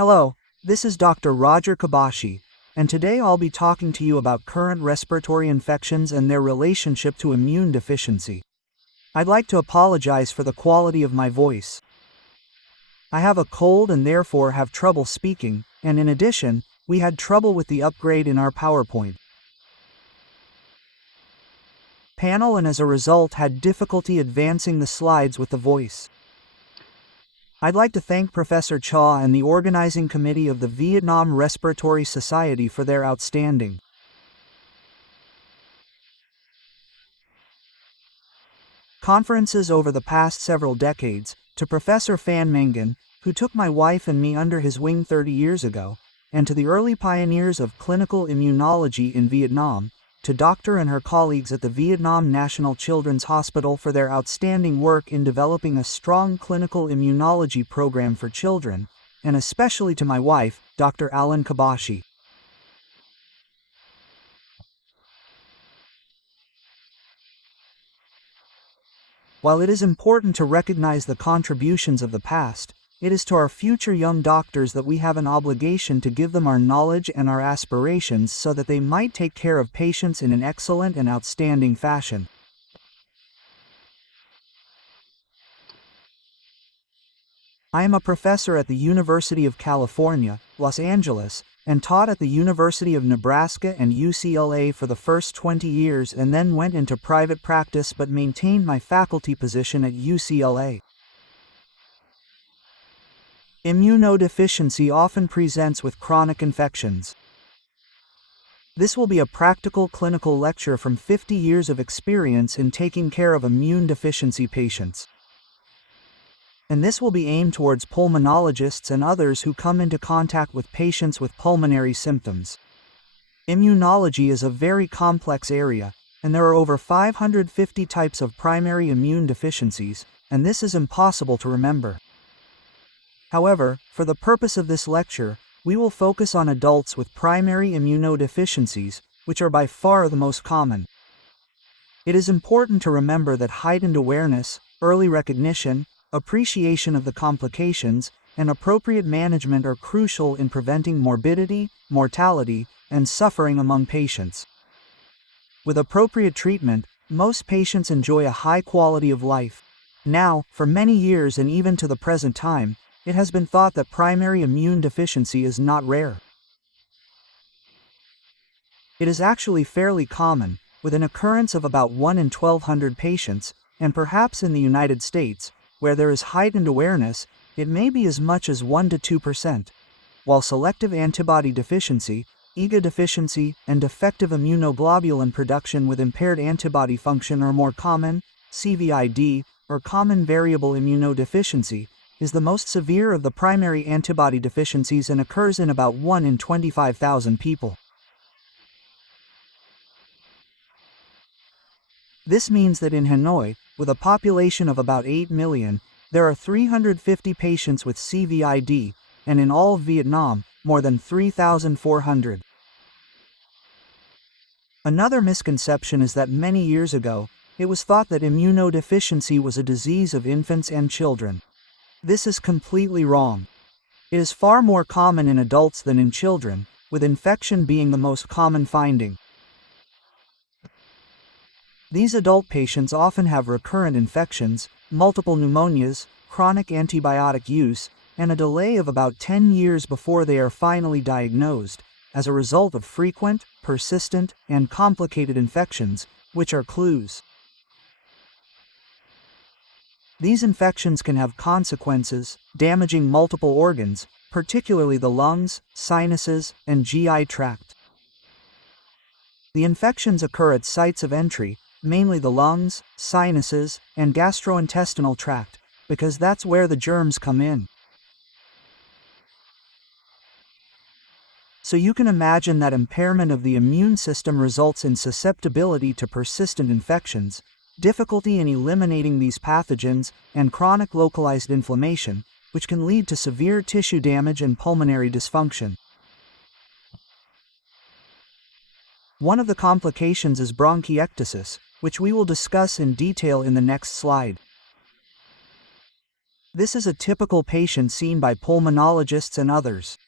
Hello, this is Dr. Roger Kobayashi, and today I'll be talking to you about current respiratory infections and their relationship to immune deficiency. I'd like to apologize for the quality of my voice. I have a cold and therefore have trouble speaking, and in addition, we had trouble with the upgrade in our PowerPoint panel and as a result had difficulty advancing the slides with the voice. I'd like to thank Professor KHOA and the organizing committee of the Vietnam Respiratory Society for their outstanding conferences over the past several decades, to Professor Phan Mengan, who took my wife and me under his wing 30 years ago, and to the early pioneers of clinical immunology in Vietnam, to Dr. and her colleagues at the Vietnam National Children's Hospital for their outstanding work in developing a strong clinical immunology program for children, and especially to my wife, Dr. Alan Kobayashi. While it is important to recognize the contributions of the past, it is to our future young doctors that we have an obligation to give them our knowledge and our aspirations so that they might take care of patients in an excellent and outstanding fashion. I am a professor at the University of California, Los Angeles, and taught at the University of Nebraska and UCLA for the first 20 years and then went into private practice but maintained my faculty position at UCLA. Immunodeficiency often presents with chronic infections. This will be a practical clinical lecture from 50 years of experience in taking care of immune deficiency patients. And this will be aimed towards pulmonologists and others who come into contact with patients with pulmonary symptoms. Immunology is a very complex area, and there are over 550 types of primary immune deficiencies, and this is impossible to remember. However, for the purpose of this lecture, we will focus on adults with primary immunodeficiencies, which are by far the most common. It is important to remember that heightened awareness, early recognition, appreciation of the complications, and appropriate management are crucial in preventing morbidity, mortality, and suffering among patients. With appropriate treatment, most patients enjoy a high quality of life. Now, for many years and even to the present time, it has been thought that primary immune deficiency is not rare. It is actually fairly common, with an occurrence of about 1 in 1,200 patients, and perhaps in the United States, where there is heightened awareness, it may be as much as 1 to 2%. While selective antibody deficiency, IgA deficiency, and defective immunoglobulin production with impaired antibody function are more common, CVID, or common variable immunodeficiency, is the most severe of the primary antibody deficiencies and occurs in about 1 in 25,000 people. This means that in Hanoi, with a population of about 8 million, there are 350 patients with CVID, and in all of Vietnam, more than 3,400. Another misconception is that many years ago, it was thought that immunodeficiency was a disease of infants and children. This is completely wrong. It is far more common in adults than in children, with infection being the most common finding. These adult patients often have recurrent infections, multiple pneumonias, chronic antibiotic use, and a delay of about 10 years before they are finally diagnosed, as a result of frequent, persistent, and complicated infections, which are clues. These infections can have consequences, damaging multiple organs, particularly the lungs, sinuses, and GI tract. The infections occur at sites of entry, mainly the lungs, sinuses, and gastrointestinal tract, because that's where the germs come in. So you can imagine that impairment of the immune system results in susceptibility to persistent infections, difficulty in eliminating these pathogens, and chronic localized inflammation, which can lead to severe tissue damage and pulmonary dysfunction. One of the complications is bronchiectasis, which we will discuss in detail in the next slide. This is a typical patient seen by pulmonologists and others.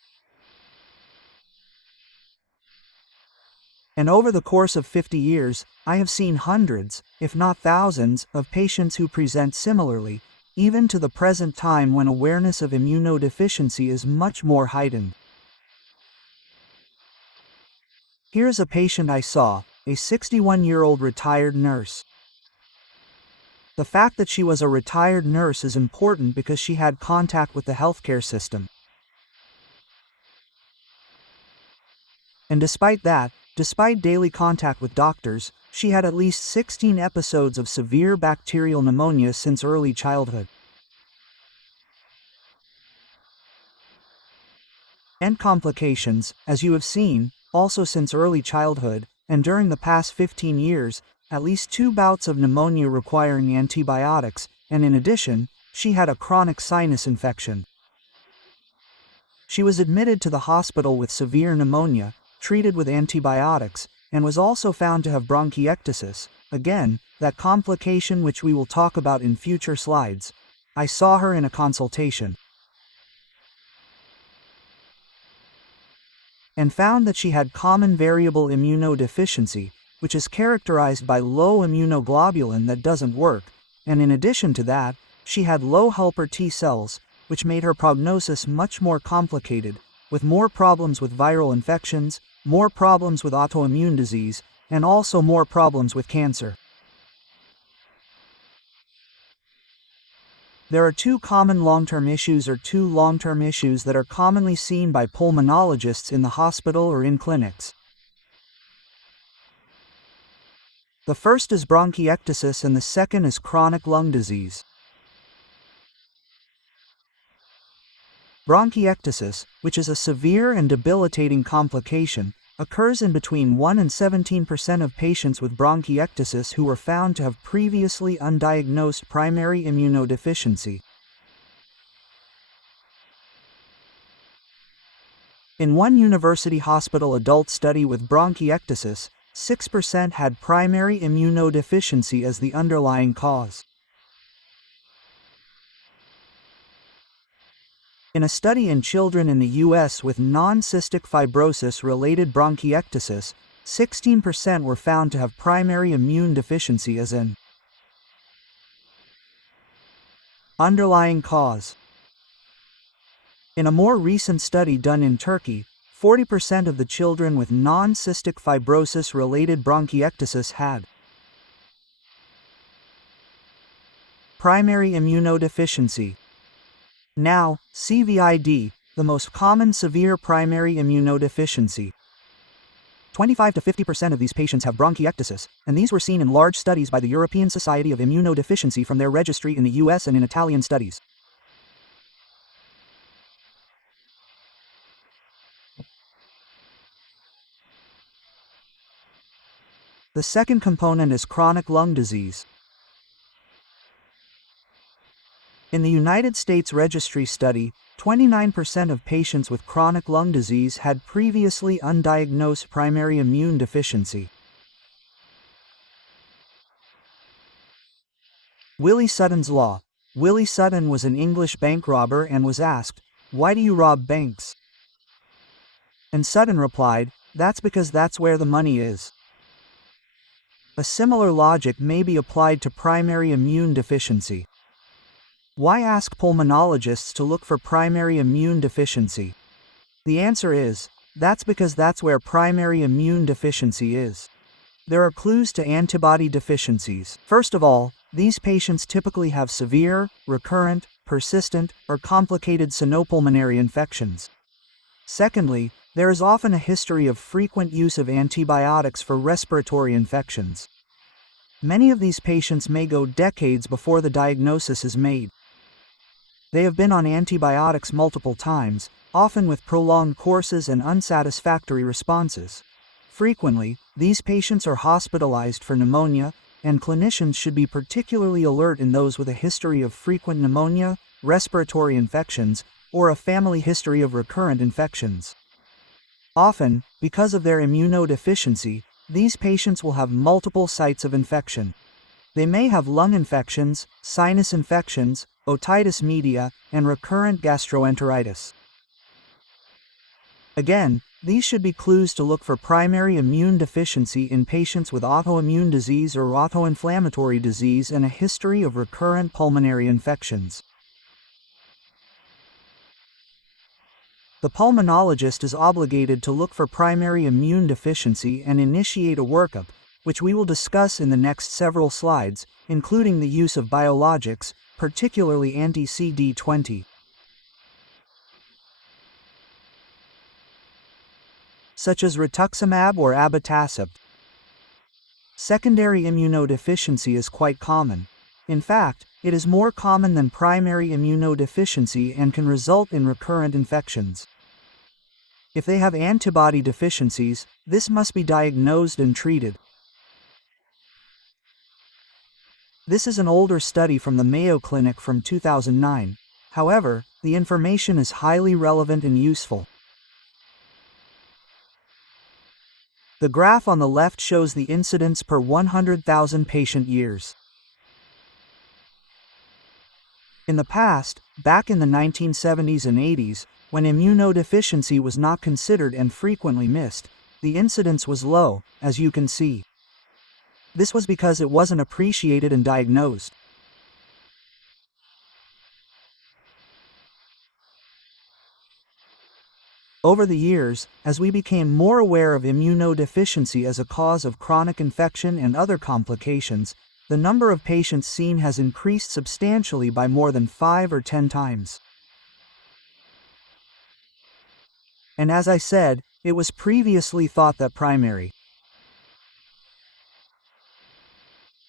And over the course of 50 years, I have seen hundreds, if not thousands, of patients who present similarly, even to the present time when awareness of immunodeficiency is much more heightened. Here's a patient I saw, a 61-year-old retired nurse. The fact that she was a retired nurse is important because she had contact with the healthcare system. And despite that, despite daily contact with doctors, she had at least 16 episodes of severe bacterial pneumonia since early childhood. And complications, as you have seen, also since early childhood, and during the past 15 years, at least 2 bouts of pneumonia requiring antibiotics, and in addition, she had a chronic sinus infection. She was admitted to the hospital with severe pneumonia, treated with antibiotics, and was also found to have bronchiectasis, again, that complication which we will talk about in future slides. I saw her in a consultation and found that she had common variable immunodeficiency, which is characterized by low immunoglobulin that doesn't work, and in addition to that, she had low helper T cells, which made her prognosis much more complicated, with more problems with viral infections, more problems with autoimmune disease, and also more problems with cancer. There are 2 common long-term issues that are commonly seen by pulmonologists in the hospital or in clinics. The first is bronchiectasis and the second is chronic lung disease. Bronchiectasis, which is a severe and debilitating complication, occurs in between 1 and 17% of patients with bronchiectasis who were found to have previously undiagnosed primary immunodeficiency. In one university hospital adult study with bronchiectasis, 6% had primary immunodeficiency as the underlying cause. In a study in children in the U.S. with non-cystic fibrosis-related bronchiectasis, 16% were found to have primary immune deficiency as an underlying cause. In a more recent study done in Turkey, 40% of the children with non-cystic fibrosis-related bronchiectasis had primary immunodeficiency. Now, CVID, the most common severe primary immunodeficiency. 25 to 50% of these patients have bronchiectasis, and these were seen in large studies by the European Society of Immunodeficiency from their registry in the US and in Italian studies. The second component is chronic lung disease. In the United States registry study, 29% of patients with chronic lung disease had previously undiagnosed primary immune deficiency. Willie Sutton's Law. Willie Sutton was an English bank robber and was asked, "Why do you rob banks?" And Sutton replied, "That's because that's where the money is." A similar logic may be applied to primary immune deficiency. Why ask pulmonologists to look for primary immune deficiency? The answer is, that's because that's where primary immune deficiency is. There are clues to antibody deficiencies. First of all, these patients typically have severe, recurrent, persistent, or complicated pneumopulmonary infections. Secondly, there is often a history of frequent use of antibiotics for respiratory infections. Many of these patients may go decades before the diagnosis is made. They have been on antibiotics multiple times, often with prolonged courses and unsatisfactory responses. Frequently, these patients are hospitalized for pneumonia, and clinicians should be particularly alert in those with a history of frequent pneumonia, respiratory infections, or a family history of recurrent infections. Often, because of their immunodeficiency, these patients will have multiple sites of infection. They may have lung infections, sinus infections, otitis media, and recurrent gastroenteritis. Again, these should be clues to look for primary immune deficiency in patients with autoimmune disease or autoinflammatory disease and a history of recurrent pulmonary infections. The pulmonologist is obligated to look for primary immune deficiency and initiate a workup, which we will discuss in the next several slides, including the use of biologics, particularly anti-CD20. Such as rituximab or abatacept. Secondary immunodeficiency is quite common. In fact, it is more common than primary immunodeficiency and can result in recurrent infections. If they have antibody deficiencies, this must be diagnosed and treated. This is an older study from the Mayo Clinic from 2009. However, the information is highly relevant and useful. The graph on the left shows the incidence per 100,000 patient years. In the past, back in the 1970s and 80s, when immunodeficiency was not considered and frequently missed, the incidence was low, as you can see. This was because it wasn't appreciated and diagnosed. Over the years, as we became more aware of immunodeficiency as a cause of chronic infection and other complications, the number of patients seen has increased substantially by more than 5 or 10 times. And as I said, it was previously thought that primary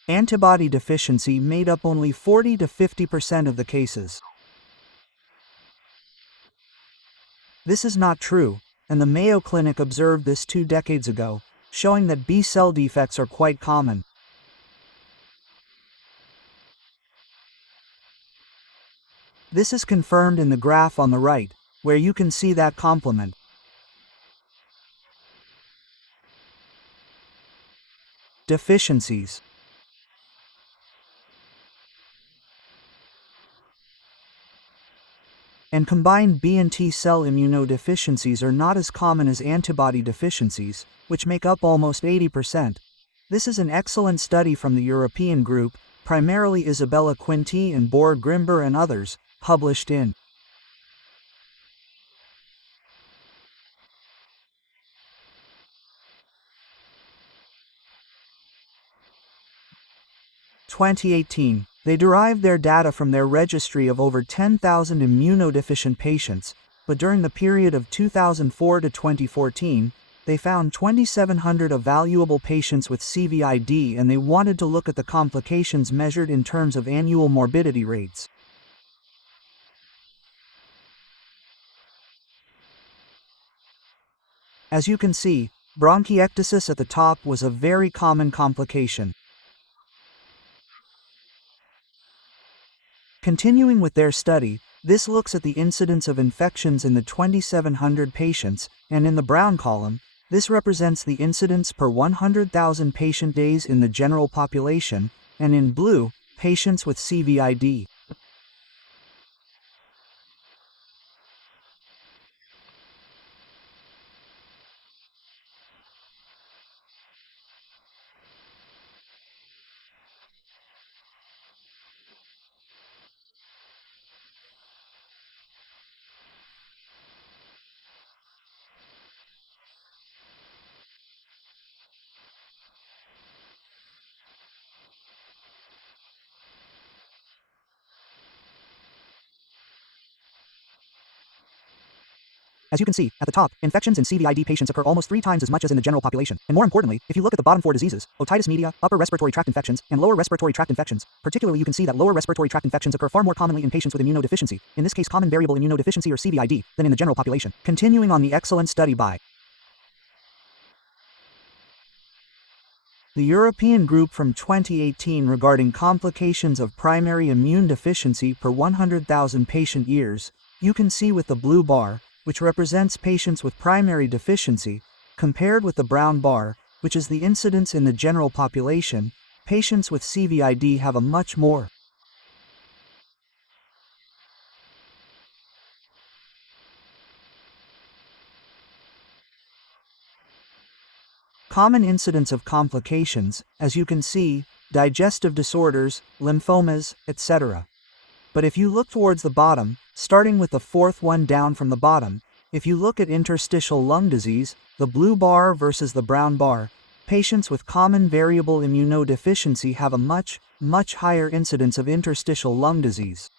antibody deficiency made up only 40 to 50% of the cases. This is not true, and the Mayo Clinic observed this 2 decades ago, showing that B-cell defects are quite common. This is confirmed in the graph on the right, where you can see that complement. Deficiencies. And combined B and T cell immunodeficiencies are not as common as antibody deficiencies, which make up almost 80%. This is an excellent study from the European group, primarily Isabella Quinty and Bor Grimber and others, published in 2018. They derived their data from their registry of over 10,000 immunodeficient patients, but during the period of 2004 to 2014, they found 2,700 evaluable patients with CVID and they wanted to look at the complications measured in terms of annual morbidity rates. As you can see, bronchiectasis at the top was a very common complication. Continuing with their study, this looks at the incidence of infections in the 2,700 patients, and in the brown column, this represents the incidence per 100,000 patient days in the general population, and in blue, patients with CVID. As you can see, at the top, infections in CVID patients occur almost 3 times as much as in the general population. And more importantly, if you look at the bottom 4 diseases, otitis media, upper respiratory tract infections, and lower respiratory tract infections, particularly you can see that lower respiratory tract infections occur far more commonly in patients with immunodeficiency, in this case common variable immunodeficiency or CVID, than in the general population. Continuing on the excellent study by the European group from 2018 regarding complications of primary immune deficiency per 100,000 patient years, you can see with the blue bar, which represents patients with primary deficiency, compared with the brown bar, which is the incidence in the general population, patients with CVID have a much more common incidence of complications, as you can see, digestive disorders, lymphomas, etc. But if you look towards the bottom, starting with the fourth one down from the bottom, if you look at interstitial lung disease, the blue bar versus the brown bar, patients with common variable immunodeficiency have a much higher incidence of interstitial lung disease.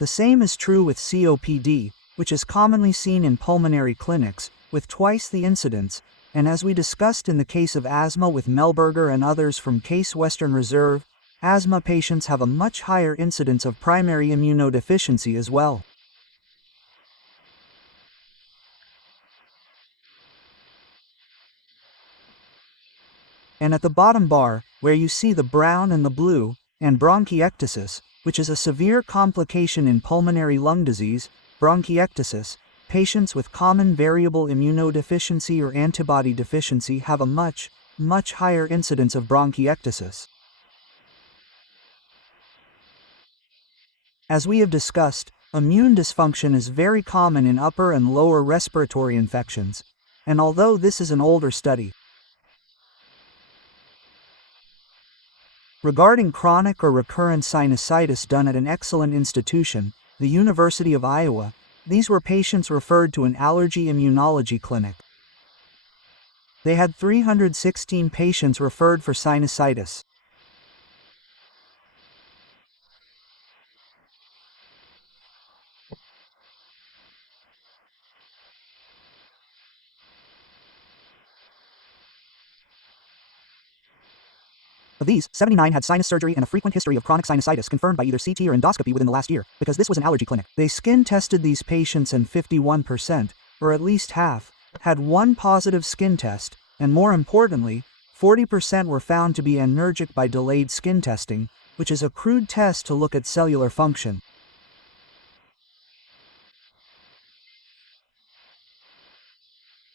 The same is true with COPD, which is commonly seen in pulmonary clinics, with twice the incidence, and as we discussed in the case of asthma with Melberger and others from Case Western Reserve, asthma patients have a much higher incidence of primary immunodeficiency as well. And at the bottom bar, where you see the brown and the blue, and bronchiectasis, which is a severe complication in pulmonary lung disease, bronchiectasis, patients with common variable immunodeficiency or antibody deficiency have a much higher incidence of bronchiectasis. As we have discussed, immune dysfunction is very common in upper and lower respiratory infections, and although this is an older study, regarding chronic or recurrent sinusitis done at an excellent institution, the University of Iowa, these were patients referred to an allergy immunology clinic. They had 316 patients referred for sinusitis. Of these, 79 had sinus surgery and a frequent history of chronic sinusitis confirmed by either CT or endoscopy within the last year, because this was an allergy clinic. They skin tested these patients and 51%, or at least half, had one positive skin test, and more importantly, 40% were found to be anergic by delayed skin testing, which is a crude test to look at cellular function.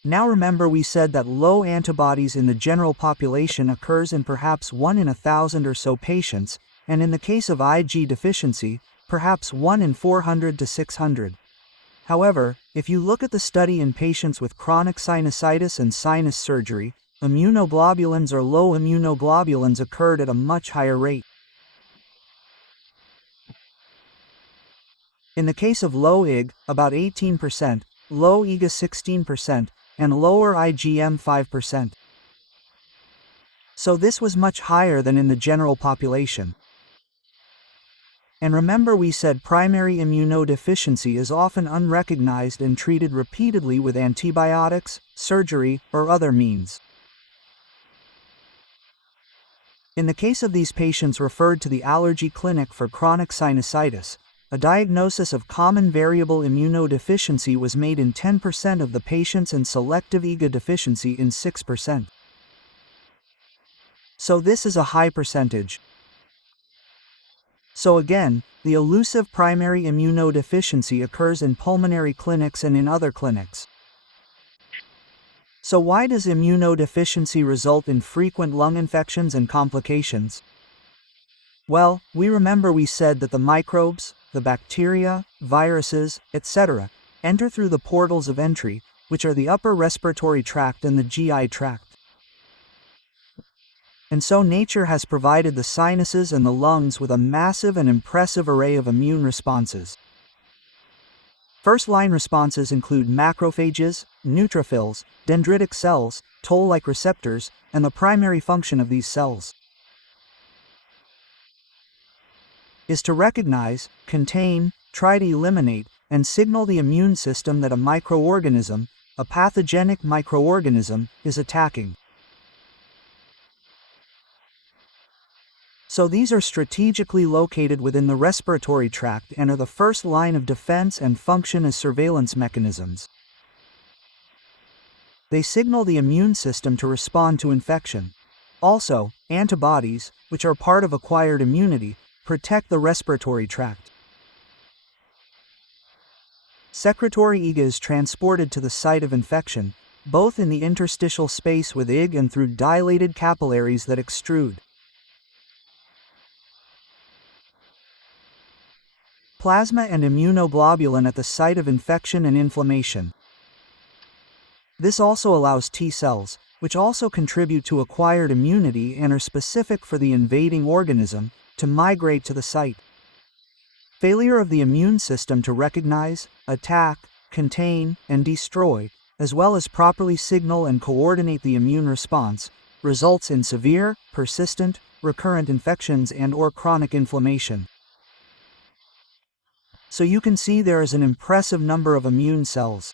Now remember we said that low antibodies in the general population occurs in perhaps 1 in 1,000 or so patients, and in the case of Ig deficiency, perhaps 1 in 400 to 600. However, if you look at the study in patients with chronic sinusitis and sinus surgery, immunoglobulins or low immunoglobulins occurred at a much higher rate. In the case of low Ig, about 18%, low IgA 16%, and lower IgM 5%. So this was much higher than in the general population. And remember we said primary immunodeficiency is often unrecognized and treated repeatedly with antibiotics, surgery, or other means. In the case of these patients referred to the allergy clinic for chronic sinusitis, a diagnosis of common variable immunodeficiency was made in 10% of the patients and selective IgA deficiency in 6%. So this is a high percentage. So again, the elusive primary immunodeficiency occurs in pulmonary clinics and in other clinics. So why does immunodeficiency result in frequent lung infections and complications? Well, we remember we said that the microbes, the bacteria, viruses, etc., enter through the portals of entry, which are the upper respiratory tract and the GI tract. And so nature has provided the sinuses and the lungs with a massive and impressive array of immune responses. First-line responses include macrophages, neutrophils, dendritic cells, toll-like receptors, and the primary function of these cells is to recognize, contain, try to eliminate, and signal the immune system that a microorganism, a pathogenic microorganism, is attacking. So these are strategically located within the respiratory tract and are the first line of defense and function as surveillance mechanisms. They signal the immune system to respond to infection. Also, antibodies, which are part of acquired immunity, protect the respiratory tract. Secretory IgA is transported to the site of infection, both in the interstitial space with Ig and through dilated capillaries that extrude. Plasma and immunoglobulin at the site of infection and inflammation. This also allows T cells, which also contribute to acquired immunity and are specific for the invading organism, to migrate to the site. Failure of the immune system to recognize, attack, contain, and destroy, as well as properly signal and coordinate the immune response, results in severe, persistent, recurrent infections and/or chronic inflammation. So you can see there is an impressive number of immune cells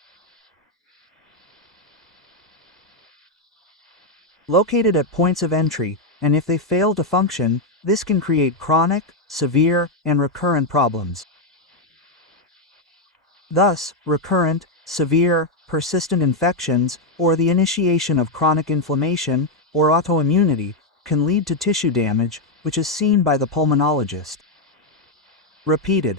located at points of entry, and if they fail to function, this can create chronic, severe, and recurrent problems. Thus, recurrent, severe, persistent infections, or the initiation of chronic inflammation, or autoimmunity, can lead to tissue damage, which is seen by the pulmonologist. Repeated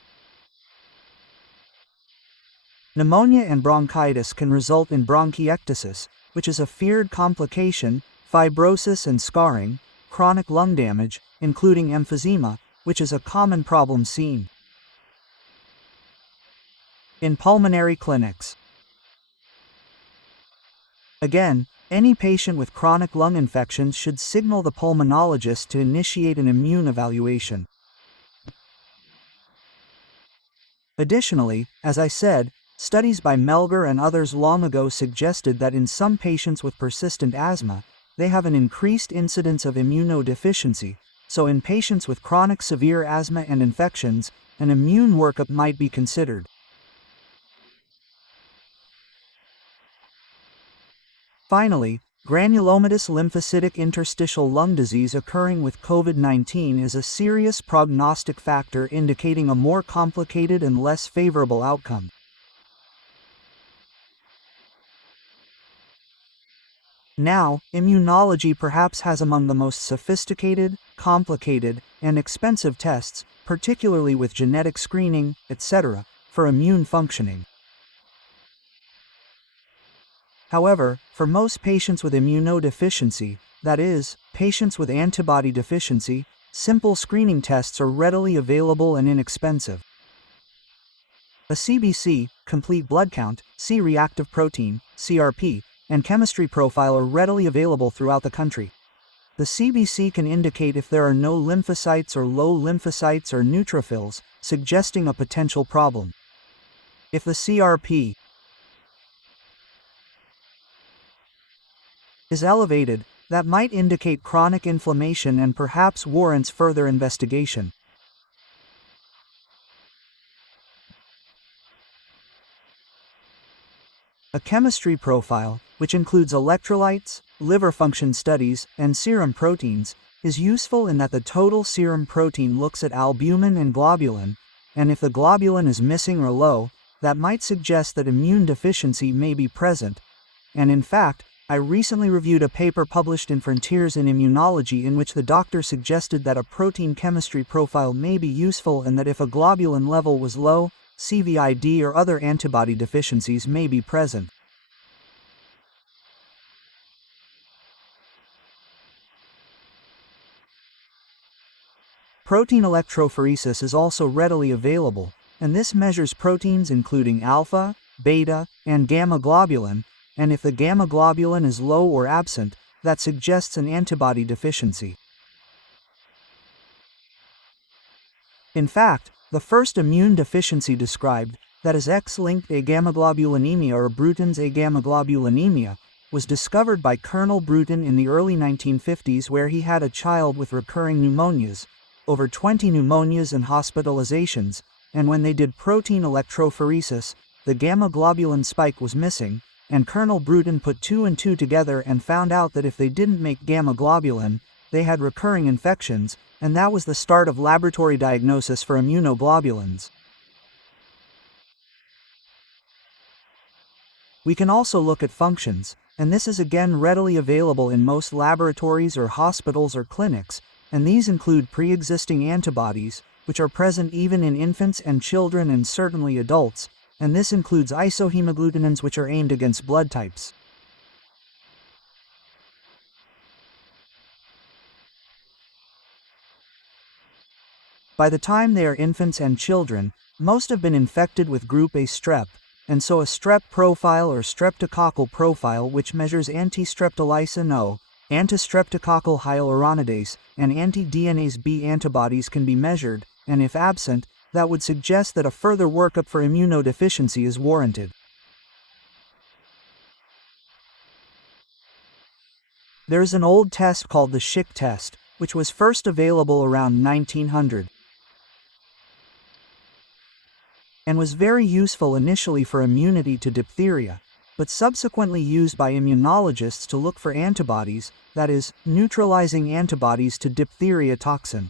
pneumonia and bronchitis can result in bronchiectasis, which is a feared complication, fibrosis and scarring, chronic lung damage, including emphysema, which is a common problem seen in pulmonary clinics. Again, any patient with chronic lung infections should signal the pulmonologist to initiate an immune evaluation. Additionally, as I said, studies by Melger and others long ago suggested that in some patients with persistent asthma, they have an increased incidence of immunodeficiency, so in patients with chronic severe asthma and infections, an immune workup might be considered. Finally, granulomatous lymphocytic interstitial lung disease occurring with COVID-19 is a serious prognostic factor indicating a more complicated and less favorable outcome. Now, immunology perhaps has among the most sophisticated, complicated, and expensive tests, particularly with genetic screening, etc., for immune functioning. However, for most patients with immunodeficiency, that is, patients with antibody deficiency, simple screening tests are readily available and inexpensive. A CBC, complete blood count, C-reactive protein, CRP, and chemistry profile are readily available throughout the country. The CBC can indicate if there are no lymphocytes or low lymphocytes or neutrophils, suggesting a potential problem. If the CRP is elevated, that might indicate chronic inflammation and perhaps warrants further investigation. A chemistry profile, which includes electrolytes, liver function studies, and serum proteins, is useful in that the total serum protein looks at albumin and globulin, and if the globulin is missing or low, that might suggest that immune deficiency may be present. And in fact, I recently reviewed a paper published in Frontiers in Immunology in which the doctor suggested that a protein chemistry profile may be useful and that if a globulin level was low, CVID or other antibody deficiencies may be present. Protein electrophoresis is also readily available, and this measures proteins including alpha, beta, and gamma globulin, and if the gamma globulin is low or absent, that suggests an antibody deficiency. In fact, the first immune deficiency described, that is X-linked agammaglobulinemia or Bruton's agammaglobulinemia, was discovered by Colonel Bruton in the early 1950s where he had a child with recurring pneumonias, over 20 pneumonias and hospitalizations, and when they did protein electrophoresis, the gamma globulin spike was missing, and Colonel Bruton put 2 and 2 together and found out that if they didn't make gamma globulin, they had recurring infections, and that was the start of laboratory diagnosis for immunoglobulins. We can also look at functions, and this is again readily available in most laboratories or hospitals or clinics, and these include pre-existing antibodies, which are present even in infants and children and certainly adults, and this includes isohemagglutinins which are aimed against blood types. By the time they are infants and children, most have been infected with group A strep, and so a strep profile or streptococcal profile which measures anti-streptolysin O, anti-streptococcal hyaluronidase, and anti-DNase B antibodies can be measured, and if absent, that would suggest that a further workup for immunodeficiency is warranted. There is an old test called the Schick test, which was first available around 1900. And was very useful initially for immunity to diphtheria, but subsequently used by immunologists to look for antibodies, that is, neutralizing antibodies to diphtheria toxin.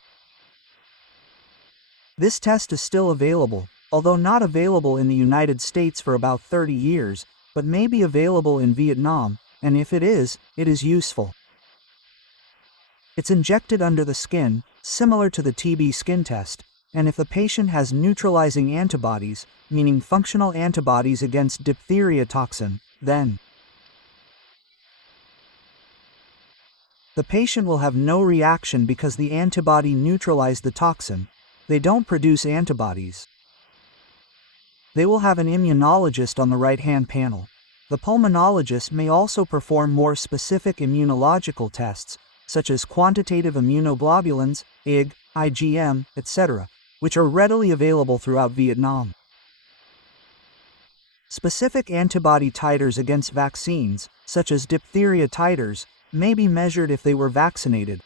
This test is still available, although not available in the United States for about 30 years, but may be available in Vietnam, and if it is useful. It's injected under the skin, similar to the TB skin test, and if the patient has neutralizing antibodies, meaning functional antibodies against diphtheria toxin, then the patient will have no reaction because the antibody neutralized the toxin. They don't produce antibodies. They will have an immunologist on the right-hand panel. The pulmonologist may also perform more specific immunological tests, such as quantitative immunoglobulins, IgM, etc., which are readily available throughout Vietnam. Specific antibody titers against vaccines, such as diphtheria titers, may be measured if they were vaccinated.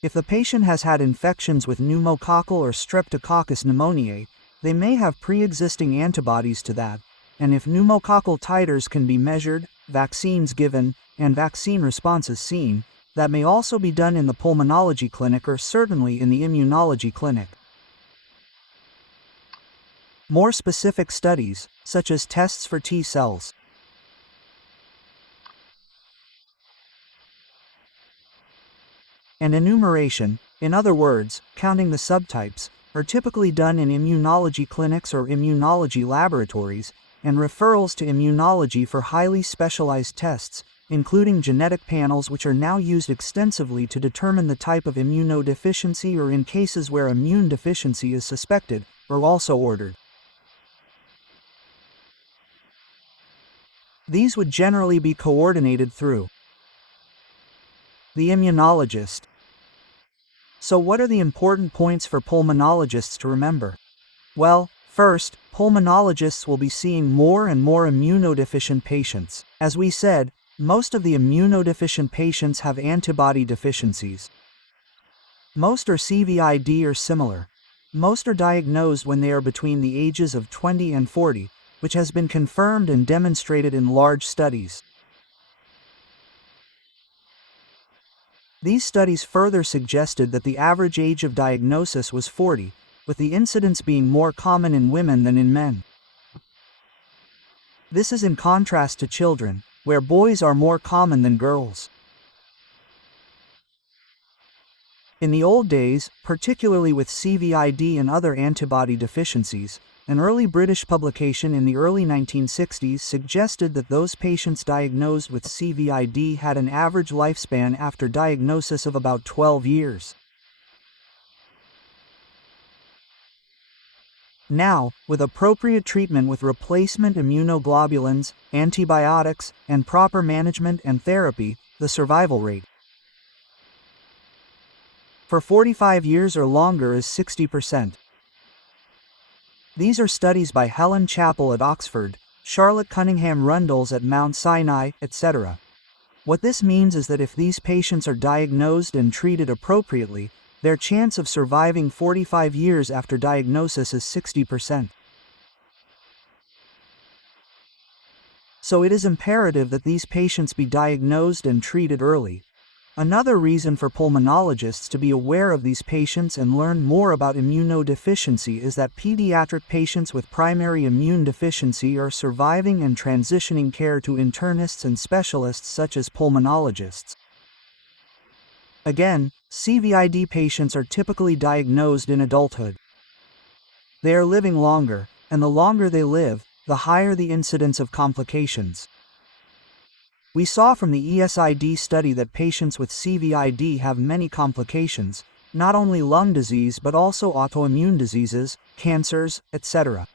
If the patient has had infections with pneumococcal or streptococcus pneumoniae, they may have pre-existing antibodies to that, and if pneumococcal titers can be measured, vaccines given, and vaccine responses seen, that may also be done in the pulmonology clinic or certainly in the immunology clinic. More specific studies, such as tests for T cells, and enumeration, in other words, counting the subtypes, are typically done in immunology clinics or immunology laboratories, and referrals to immunology for highly specialized tests, including genetic panels which are now used extensively to determine the type of immunodeficiency or in cases where immune deficiency is suspected, are also ordered. These would generally be coordinated through the immunologist. So what are the important points for pulmonologists to remember? Well, first, pulmonologists will be seeing more and more immunodeficient patients. As we said, most of the immunodeficient patients have antibody deficiencies. Most are CVID or similar. Most are diagnosed when they are between the ages of 20 and 40, which has been confirmed and demonstrated in large studies. These studies further suggested that the average age of diagnosis was 40, with the incidence being more common in women than in men. This is in contrast to children, where boys are more common than girls. In the old days, particularly with CVID and other antibody deficiencies, an early British publication in the early 1960s suggested that those patients diagnosed with CVID had an average lifespan after diagnosis of about 12 years. Now, with appropriate treatment with replacement immunoglobulins, antibiotics, and proper management and therapy, the survival rate for 45 years or longer is 60%. These are studies by Helen Chappell at Oxford, Charlotte Cunningham Rundles at Mount Sinai, etc. What this means is that if these patients are diagnosed and treated appropriately, their chance of surviving 45 years after diagnosis is 60%. So it is imperative that these patients be diagnosed and treated early. Another reason for pulmonologists to be aware of these patients and learn more about immunodeficiency is that pediatric patients with primary immune deficiency are surviving and transitioning care to internists and specialists such as pulmonologists. Again, CVID patients are typically diagnosed in adulthood. They are living longer, and the longer they live, the higher the incidence of complications. We saw from the ESID study that patients with CVID have many complications, not only lung disease but also autoimmune diseases, cancers, etc.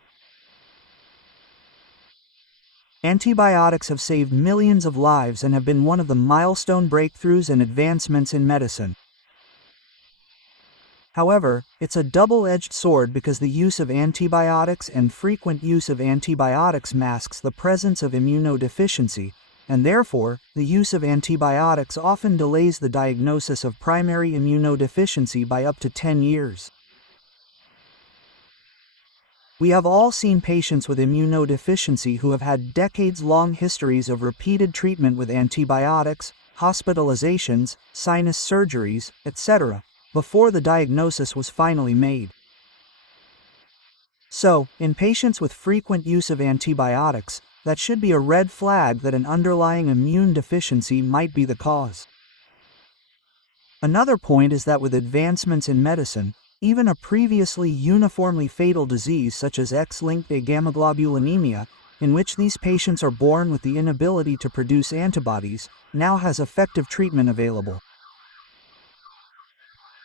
Antibiotics have saved millions of lives and have been one of the milestone breakthroughs and advancements in medicine. However, it's a double-edged sword because the use of antibiotics and frequent use of antibiotics masks the presence of immunodeficiency, and therefore, the use of antibiotics often delays the diagnosis of primary immunodeficiency by up to 10 years. We have all seen patients with immunodeficiency who have had decades-long histories of repeated treatment with antibiotics, hospitalizations, sinus surgeries, etc., before the diagnosis was finally made. So, in patients with frequent use of antibiotics, that should be a red flag that an underlying immune deficiency might be the cause. Another point is that with advancements in medicine, even a previously uniformly fatal disease such as X-linked agammaglobulinemia, in which these patients are born with the inability to produce antibodies, now has effective treatment available.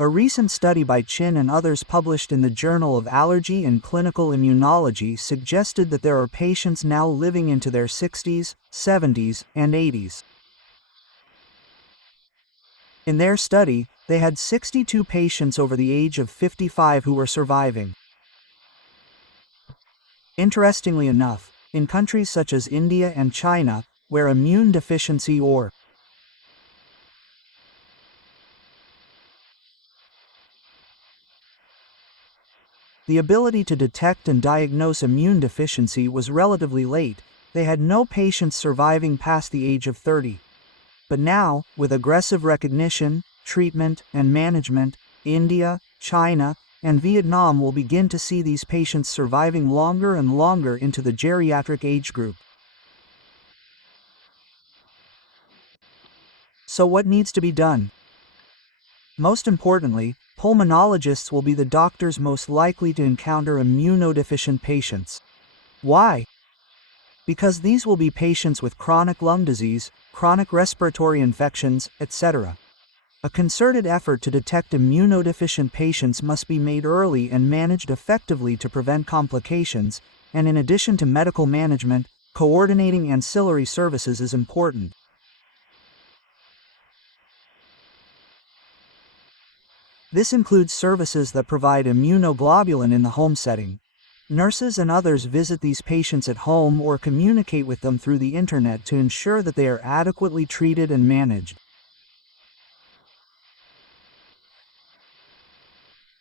A recent study by Chin and others published in the Journal of Allergy and Clinical Immunology suggested that there are patients now living into their 60s, 70s, and 80s. In their study, they had 62 patients over the age of 55 who were surviving. Interestingly enough, in countries such as India and China, where immune deficiency or the ability to detect and diagnose immune deficiency was relatively late, they had no patients surviving past the age of 30. But now, with aggressive recognition, treatment, and management, India, China, and Vietnam will begin to see these patients surviving longer and longer into the geriatric age group. So what needs to be done? Most importantly, pulmonologists will be the doctors most likely to encounter immunodeficient patients. Why? Because these will be patients with chronic lung disease, chronic respiratory infections, etc. A concerted effort to detect immunodeficient patients must be made early and managed effectively to prevent complications, and in addition to medical management, coordinating ancillary services is important. This includes services that provide immunoglobulin in the home setting. Nurses and others visit these patients at home or communicate with them through the internet to ensure that they are adequately treated and managed.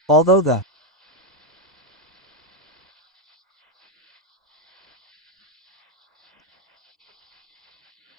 Although the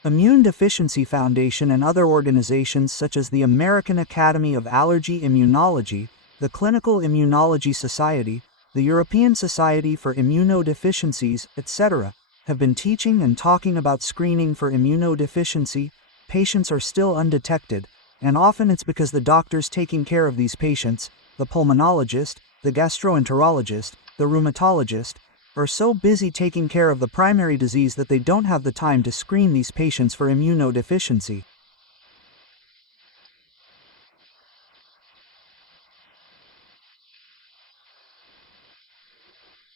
Immune Deficiency Foundation and other organizations such as the American Academy of Allergy Immunology, the Clinical Immunology Society, the European Society for Immunodeficiencies, etc., have been teaching and talking about screening for immunodeficiency. Patients are still undetected, and often it's because the doctors taking care of these patients, the pulmonologist, the gastroenterologist, the rheumatologist, are so busy taking care of the primary disease that they don't have the time to screen these patients for immunodeficiency.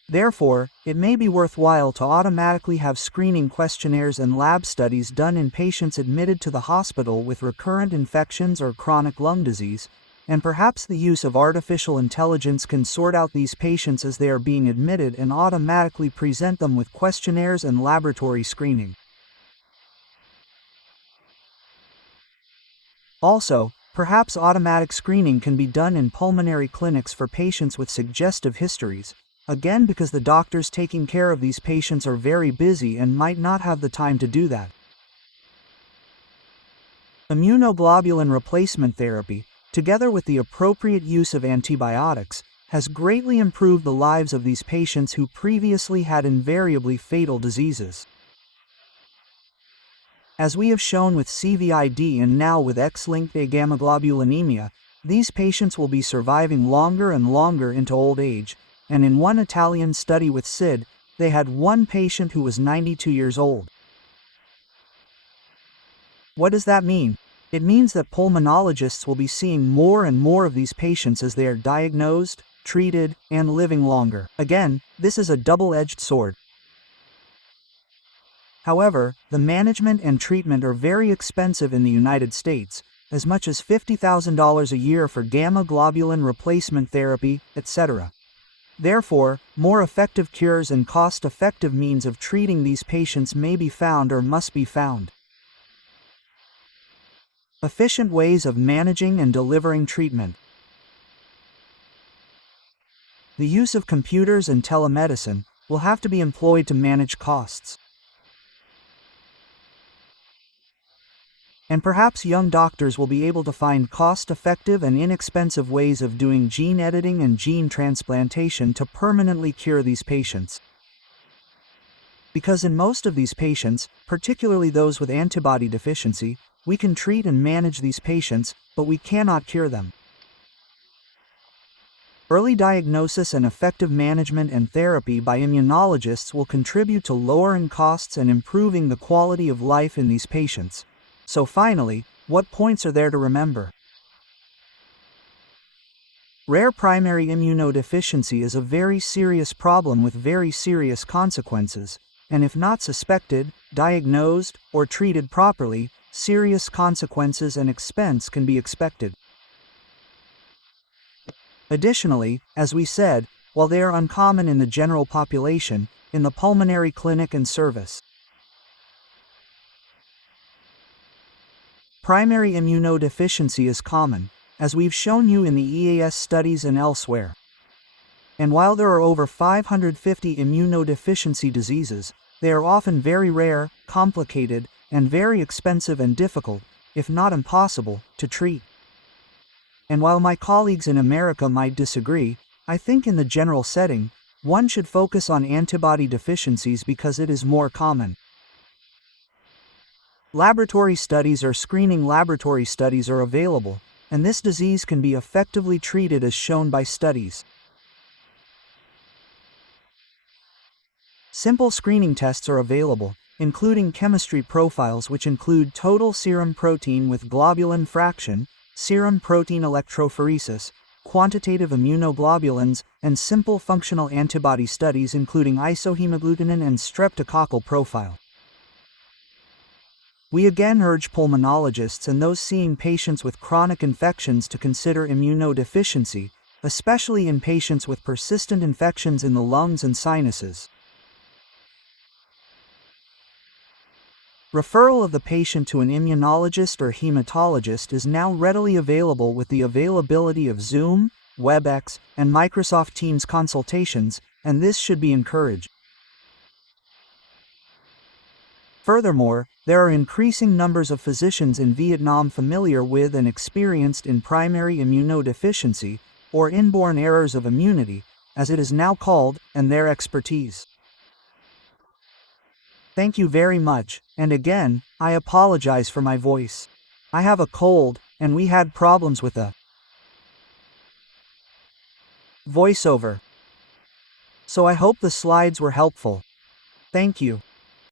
Therefore, it may be worthwhile to automatically have screening questionnaires and lab studies done in patients admitted to the hospital with recurrent infections or chronic lung disease, and perhaps the use of artificial intelligence can sort out these patients as they are being admitted and automatically present them with questionnaires and laboratory screening. Also, perhaps automatic screening can be done in pulmonary clinics for patients with suggestive histories, again because the doctors taking care of these patients are very busy and might not have the time to do that. Immunoglobulin replacement therapy, together with the appropriate use of antibiotics, has greatly improved the lives of these patients who previously had invariably fatal diseases. As we have shown with CVID and now with X-linked agammaglobulinemia, these patients will be surviving longer and longer into old age, and in one Italian study with SID, they had one patient who was 92 years old. What does that mean? It means that pulmonologists will be seeing more and more of these patients as they are diagnosed, treated, and living longer. Again, this is a double-edged sword. However, the management and treatment are very expensive in the United States, as much as $50,000 a year for gamma globulin replacement therapy, etc. Therefore, more effective cures and cost-effective means of treating these patients may be found or must be found. Efficient ways of managing and delivering treatment. The use of computers and telemedicine will have to be employed to manage costs. And perhaps young doctors will be able to find cost-effective and inexpensive ways of doing gene editing and gene transplantation to permanently cure these patients. Because in most of these patients, particularly those with antibody deficiency, we can treat and manage these patients, but we cannot cure them. Early diagnosis and effective management and therapy by immunologists will contribute to lowering costs and improving the quality of life in these patients. So finally, what points are there to remember? Rare primary immunodeficiency is a very serious problem with very serious consequences, and if not suspected, diagnosed, or treated properly, serious consequences and expense can be expected. Additionally, as we said, while they are uncommon in the general population, in the pulmonary clinic and service, primary immunodeficiency is common, as we've shown you in the EAS studies and elsewhere. And while there are over 550 immunodeficiency diseases, they are often very rare, complicated, and very expensive and difficult, if not impossible, to treat. And while my colleagues in America might disagree, I think in the general setting, one should focus on antibody deficiencies because it is more common. Laboratory studies or screening laboratory studies are available, and this disease can be effectively treated as shown by studies. Simple screening tests are available, including chemistry profiles which include total serum protein with globulin fraction, serum protein electrophoresis, quantitative immunoglobulins, and simple functional antibody studies including isohemagglutinin and streptococcal profile. We again urge pulmonologists and those seeing patients with chronic infections to consider immunodeficiency, especially in patients with persistent infections in the lungs and sinuses. Referral of the patient to an immunologist or hematologist is now readily available with the availability of Zoom, WebEx, and Microsoft Teams consultations, and this should be encouraged. Furthermore, there are increasing numbers of physicians in Vietnam familiar with and experienced in primary immunodeficiency, or inborn errors of immunity, as it is now called, and their expertise. Thank you very much, and again, I apologize for my voice. I have a cold, and we had problems with the voiceover. So I hope the slides were helpful. Thank you.